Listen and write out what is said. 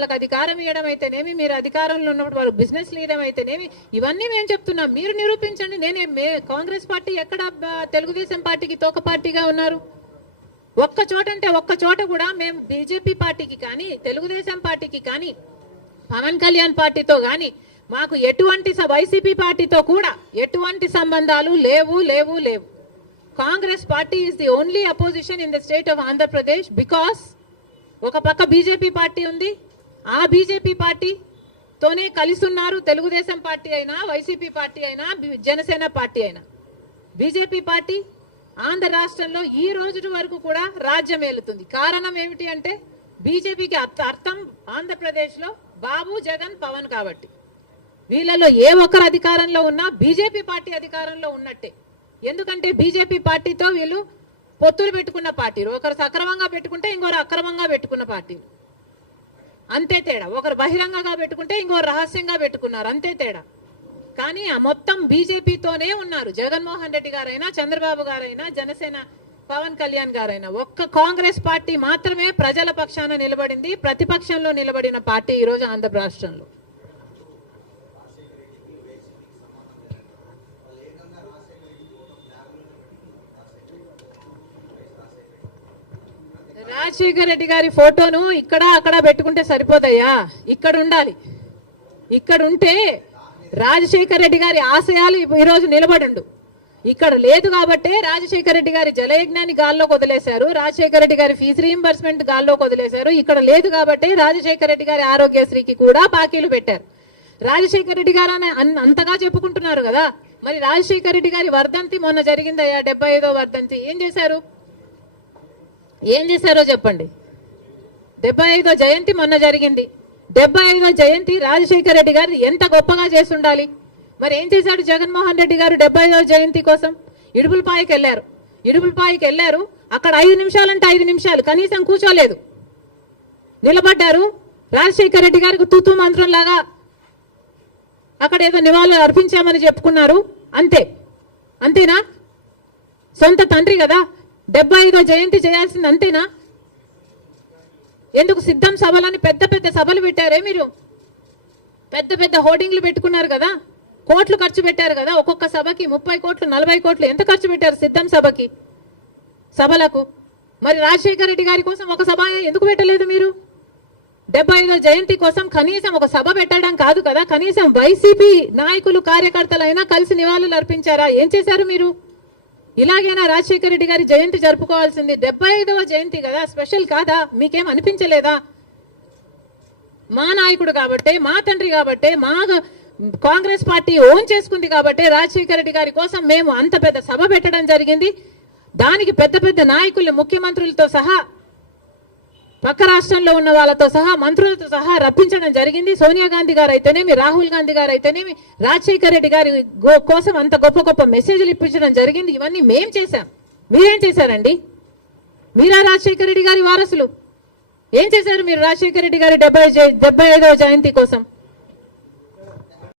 వాళ్ళకి అధికారం ఇవ్వడం అయితేనేమి, మీరు అధికారంలో ఉన్నప్పుడు వాళ్ళు బిజినెస్ లీడర్ అయితేనేమి, ఇవన్నీ మేము చెప్తున్నాం. మీరు నిరూపించండి. కాంగ్రెస్ పార్టీ ఎక్కడ తెలుగుదేశం పార్టీకి తోక పార్టీగా ఉన్నారు? ఒక్క చోట అంటే ఒక్క చోట కూడా మేము బీజేపీ పార్టీకి కానీ తెలుగుదేశం పార్టీకి కానీ పవన్ కళ్యాణ్ పార్టీతో కానీ మాకు ఎటువంటి వైసీపీ పార్టీతో కూడా ఎటువంటి సంబంధాలు లేవు లేవు లేవు. Congress party is the only opposition in the state of Andhra Pradesh. Because ఒక పక్క బీజేపీ పార్టీ ఉంది, ఆ బీజేపీ పార్టీతోనే కలిసి ఉన్నారు తెలుగుదేశం పార్టీ అయినా, వైసీపీ పార్టీ అయినా, జనసేన పార్టీ అయినా. బీజేపీ పార్టీ ఆంధ్ర రాష్ట్రంలో ఈ రోజు వరకు కూడా రాజ్యం ఏలుతుంది. కారణం ఏమిటి అంటే బీజేపీకి అర్థం ఆంధ్రప్రదేశ్ లో బాబు, జగన్, పవన్ కాబట్టి. వీళ్ళలో ఏ ఒక్కరు అధికారంలో ఉన్నా బీజేపీ పార్టీ అధికారంలో ఉన్నట్టే. ఎందుకంటే బీజేపీ పార్టీతో వీళ్ళు పొత్తులు పెట్టుకున్న పార్టీలు. ఒకరు సక్రమంగా పెట్టుకుంటే ఇంకొకరు అక్రమంగా పెట్టుకున్న పార్టీలు, అంతే తేడా. ఒకరు బహిరంగంగా పెట్టుకుంటే ఇంకొకరు రహస్యంగా పెట్టుకున్నారు, అంతే తేడా. కానీ ఆ మొత్తం బీజేపీతోనే ఉన్నారు. జగన్మోహన్ రెడ్డి గారైనా, చంద్రబాబు గారైనా, జనసేన పవన్ కళ్యాణ్ గారైనా. ఒక్క కాంగ్రెస్ పార్టీ మాత్రమే ప్రజల పక్షాన నిలబడింది, ప్రతిపక్షంలో నిలబడిన పార్టీ ఈ రోజు ఆంధ్ర రాష్ట్రంలో. రాజశేఖర రెడ్డి గారి ఫోటోను ఇక్కడ అక్కడ పెట్టుకుంటే సరిపోతాయా? ఇక్కడ ఉండాలి. ఇక్కడ ఉంటే రాజశేఖర రెడ్డి గారి ఆశయాలు ఈరోజు నిలబడిండు. ఇక్కడ లేదు కాబట్టే రాజశేఖర రెడ్డి గారి జలయజ్ఞాన్ని గాల్లోకి వదిలేశారు, రాజశేఖర రెడ్డి గారి ఫీజు రీయింబర్స్మెంట్ గాల్లోకి వదిలేశారు. ఇక్కడ లేదు కాబట్టే రాజశేఖర రెడ్డి గారి ఆరోగ్యశ్రీకి కూడా బాకీలు పెట్టారు. రాజశేఖర రెడ్డి గారు అంతగా చెప్పుకుంటున్నారు కదా, మరి రాజశేఖర రెడ్డి గారి వర్ధంతి మొన్న జరిగిందయ్యా, 75వ వర్ధంతి. ఏం చేశారో చెప్పండి. 75వ జయంతి మొన్న జరిగింది. 75వ జయంతి రాజశేఖర రెడ్డి గారు ఎంత గొప్పగా చేసి ఉండాలి. మరి ఏం చేశాడు జగన్మోహన్ రెడ్డి గారు? 75వ జయంతి కోసం ఇడుపులపాయకి వెళ్ళారు. అక్కడ 5 నిమిషాలంటే 5 నిమిషాలు కనీసం కూర్చోలేదు, నిలబడ్డారు. రాజశేఖర రెడ్డి గారికి తూతూ మంత్రం లాగా అక్కడ ఏదో నివాళులు అర్పించామని చెప్పుకున్నారు, అంతేనా? సొంత తండ్రి కదా, 75వ జయంతి చేయాల్సింది, అంతేనా? ఎందుకు సిద్ధం సభలని పెద్ద పెద్ద సభలు పెట్టారే మీరు? పెద్ద పెద్ద హోర్డింగ్లు పెట్టుకున్నారు కదా, కోట్లు ఖర్చు పెట్టారు కదా, ఒక్కొక్క సభకి 30 కోట్లు 40 కోట్లు ఎంత ఖర్చు పెట్టారు సిద్ధం సభలకు? మరి రాజశేఖర రెడ్డి గారి కోసం ఒక సభ ఎందుకు పెట్టలేదు మీరు? 75వ జయంతి కోసం కనీసం ఒక సభ పెట్టడం కాదు కదా, కనీసం వైసీపీ నాయకులు కార్యకర్తలైనా కలిసి నివాళులు అర్పించారా? ఏం చేశారు మీరు? ఇలాగైనా రాజశేఖర రెడ్డి గారి జయంతి జరుపుకోవాల్సింది. 75వ జయంతి కదా, స్పెషల్ కాదా? మీకేం అనిపించలేదా? మా నాయకుడు కాబట్టే, మా తండ్రి కాబట్టే, మా కాంగ్రెస్ పార్టీ ఓన్ చేసుకుంది కాబట్టి రాజశేఖర రెడ్డి గారి కోసం మేము అంత పెద్ద సభ పెట్టడం జరిగింది. దానికి పెద్ద పెద్ద నాయకులు, ముఖ్యమంత్రులతో సహా, పక్క రాష్ట్రంలో ఉన్న వాళ్ళతో సహా, మంత్రులతో సహా రప్పించడం జరిగింది. సోనియా గాంధీ గారు అయితేనేమి, రాహుల్ గాంధీ గారు అయితేనేమి, రాజశేఖర రెడ్డి గారి కోసం అంత గొప్ప గొప్ప మెసేజ్లు ఇప్పించడం జరిగింది. ఇవన్నీ మేం చేశాం. మీరేం చేశారండి? మీరా రాజశేఖర రెడ్డి గారి వారసులు? ఏం చేశారు మీరు రాజశేఖర రెడ్డి గారి 75వ జయంతి కోసం?